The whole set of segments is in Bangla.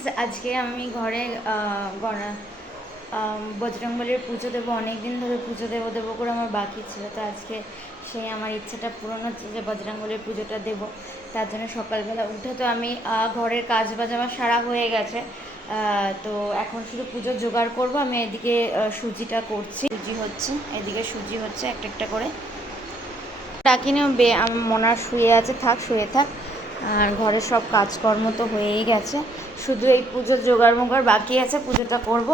ফ্রেন্ডস আজকে আমি ঘরে গণা বজরংবলীর পুজো দেবো অনেক দিন ধরে পুজো দেবো দেবো করে আমার বাকি ছিল, তো আজকে সেই আমার ইচ্ছাটা পূরণ হচ্ছে যে বজরংবলীর পুজোটা দেবো। তার জন্য সকালবেলা উঠে তো আমি ঘরের কাজ বাজ আমার সারা হয়ে গেছে তো এখন শুধু পুজোর জোগাড় করব, আমি এদিকে সুজিটা করছি। সুজি হচ্ছে, এদিকে সুজি হচ্ছে একটা একটা করে। ডাকিনি বে মনার শুয়ে আছে, থাক, শুয়ে থাক, আর ঘরের সব কাজকর্ম তো হয়েই গেছে। শুধু এই পুজোর জোগাড় মোগাড় বাকি আছে, পুজোটা করব।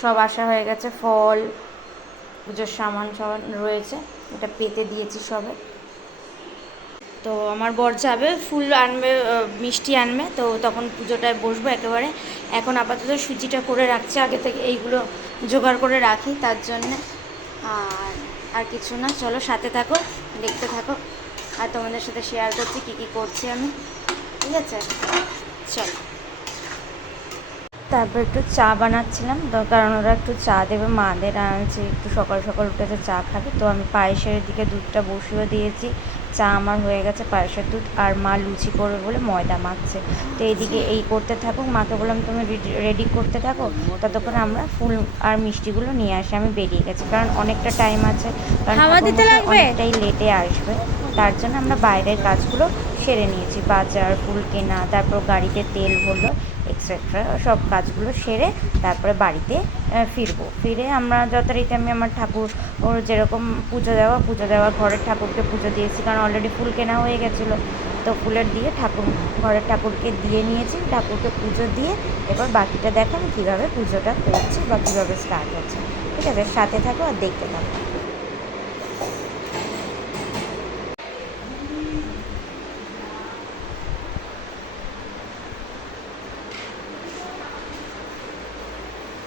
সব আসা হয়ে গেছে, ফল, পুজোর সামান সামান রয়েছে, এটা পেতে দিয়েছি সবে। তো আমার বর যাবে, ফুল আনবে মিষ্টি আনবে, তো তখন পুজোটায় বসবো একেবারে। এখন আপাতত সুজিটা করে রাখছি, আগে থেকে এইগুলো জোগাড় করে রাখি, তার জন্যে। আর আর কিছু না, চলো সাথে থাকো, দেখতে থাকো। আর তোমাদের সাথে শেয়ার করছি, কী কী করছি আমি। ঠিক আছে? চলো তারপর একটু চা বানাচ্ছিলাম। কারণ ওরা একটু চা দেবে, মাদের আনছে একটু সকাল সকাল উঠে তো চা খাবে, তো আমি পায়েসের দিকে দুধটা বসিয়ে দিয়েছি। চা আমার হয়ে গেছে পায়েসের দুধ আর মা লুচি করবে বলে ময়দা মাখছে। তো এইদিকে এই করতে থাকুক মাকে বললাম তুমি রেডি করতে থাকো ততক্ষণ আমরা ফুল আর মিষ্টিগুলো নিয়ে আসি আমি বেরিয়ে গেছি। কারণ অনেকটা টাইম আছে কারণ? অনেকটাই লেটে আসবে তার জন্য আমরা বাইরের কাজগুলো সেরে নিয়েছি। বাজার ফুল কেনা তারপর গাড়িতে তেল ভরলো এক্সেট্রা সব কাজগুলো সেরে তারপরে বাড়িতে ফিরবো। ফিরে আমরা যথারীতি আমি আমার ঠাকুর, ওর যেরকম পুজো দেওয়া পুজো দেওয়া ঘরের ঠাকুরকে পুজো দিয়েছি, কারণ অলরেডি ফুল কেনা হয়ে গেছিল। তো ফুলের দিয়ে ঠাকুর, ঘরের ঠাকুরকে দিয়ে নিয়েছি, ঠাকুরকে পুজো দিয়ে এবার বাকিটা দেখাম কীভাবে পুজোটা করছি বা কীভাবে স্টার্ট হচ্ছে। ঠিক আছে, সাথে থাকো আর দেখতে থাকো।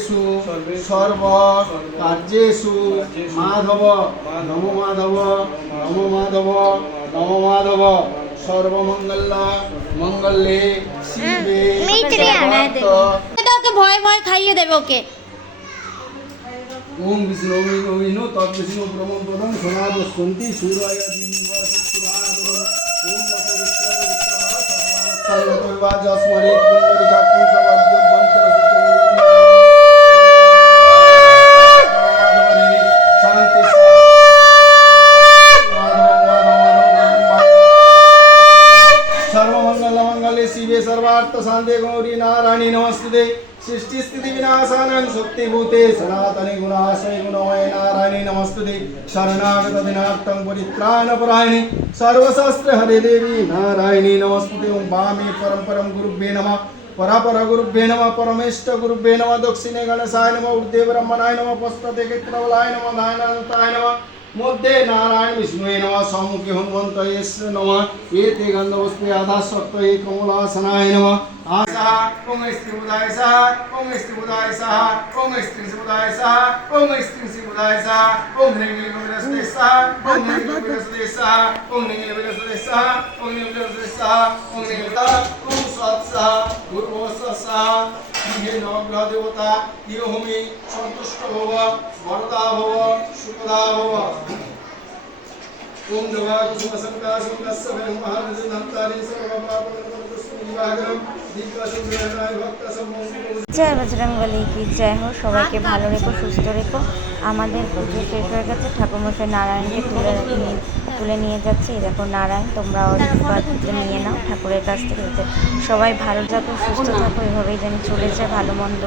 সু সর্ব কার্যেষু মাধব নম মাধব নম মাধব নম মাধব সর্বমঙ্গল মঙ্গলে শিবে ভয় ভয় খাইয়ে দেবে ওকে। ওম বিষ্ণু ওম বিষ্ণু তৎ বিষ্ণু সমাদ সন্তি সূর্যায় ওম नमस्ते सृष्टि स्थिति विनाशानं शक्तिभूते सनातने गुणाशय गुणमय नारायणी नमस्ते शरणागत दिनार्थं परित्राणपरायणे सर्वशास्त्र हरे देवी नारायणी नमस्ते ओं वामे परं परं गुरुभ्ये नमः परापर गुरुभ्ये नमः परमेष्ठ गुरुभ्ये नमः दक्षिणे गणेशाय नमः ऊर्ध्वे ब्रह्मणाय नमः पश्चाते केत्रवलाय नमः धायनान्ताय नमः মধ্যে নারায়ণ বিষ্ণুয়ে নম সম্মুখে হনুমন্ত নম এতে গন্ধপুষ্পে আধাশক্ত এ কমলাসনায় নম আশা ওম স্ত্রী বুধায় সাহা ওম স্ত্রী বুধায় সাহা ওম স্ত্রী বুধায় সাহা ওম স্ত্রী বুধায় সাহা ওম নিঙ্গলি বিরসতে সাহা ওম নিঙ্গলি বিরসতে সাহা ওম নিঙ্গলি বিরসতে সাহা ওম নিঙ্গলি বিরসতে সাহা ওম নিঙ্গলি ওম সৎ সাহা গুরুবস্ত সাহা হে নবগ্রহ দেবতা সন্তুষ্ট ভব, বরদা ভব সুখদা ভব। ওম নমঃ বয়ং মহারজনন্তানি সর্বপাপনমস্মিবাগরম দিব্যসুন্দরায় ভক্ত সম্মোহিত জয় বজরং বলি কি জয় হোক সবাইকে ভালো রেখো সুস্থ রেখো। আমাদের পুজো শেষ হয়ে গেছে ঠাকুরমশাই নারায়ণকে তুলে নিয়ে তুলে নিয়ে যাচ্ছে। এই দেখো নারায়ণ তোমরা ওর আশীর্বাদ নিয়ে নাও ঠাকুরের কাছ থেকে সবাই ভালো থাকো সুস্থ থাকো এভাবেই যেন চলেছে ভালো মন্দ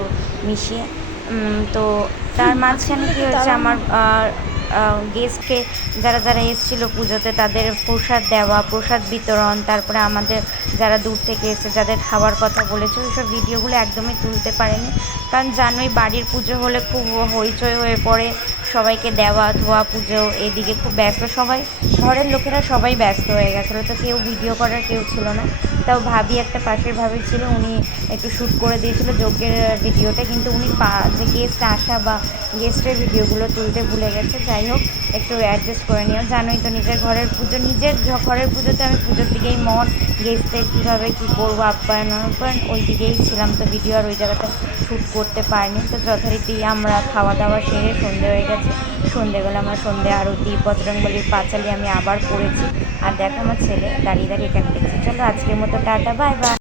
মিশিয়ে। তো তার মাঝখানে কী হচ্ছে আমার গেস্টকে যারা যারা এসেছিল পুজোতে তাদের প্রসাদ দেওয়া, প্রসাদ বিতরণ, তারপরে আমাদের যারা দূর থেকে এসে যাদের খাওয়ার কথা বলেছে, ওইসব ভিডিওগুলো একদমই তুলতে পারেনি। কারণ জানোই বাড়ির পুজো হলে খুব হইচই হয়ে পড়ে, সবাইকে দেওয়া ধোয়া পুজো, এদিকে খুব ব্যস্ত সবাই, ঘরের লোকেরা সবাই ব্যস্ত হয়ে গেছিল, তো কেউ ভিডিও করার কেউ ছিল না। তাও ভাবি একটা পাশের ভাবি ছিল, উনি একটু শ্যুট করে দিয়েছিল যজ্ঞের ভিডিওটা কিন্তু উনি পা, যে গেস্ট আসা বা গেস্টের ভিডিওগুলো তুলতে ভুলে গেছে। যাই হোক, একটু অ্যাডজাস্ট করে নিও। জানোই তো নিজের ঘরের পুজো, নিজের ঘরের পুজোতে আমি পুজোর দিকেই মন গেস্টের কীভাবে কী করব, আপ্যায়ন আপ্যায়ন, ওই দিকেই ছিলাম তো ভিডিও আর ওই জায়গাটা শ্যুট করতে পারিনি। তো যথারীতি আমরা খাওয়া দাওয়া সেরে সন্ধে হয়ে গেছে। সন্ধেবেলা আমার সন্ধে আরতি, বজরংবলির পাঁচালি আমি আবার পড়েছি। আর দেখো আমার ছেলে দাঁড়িয়ে দাঁড়িয়ে এখানে দেখছি। চলো আজকের মতো টাটা বাই বাই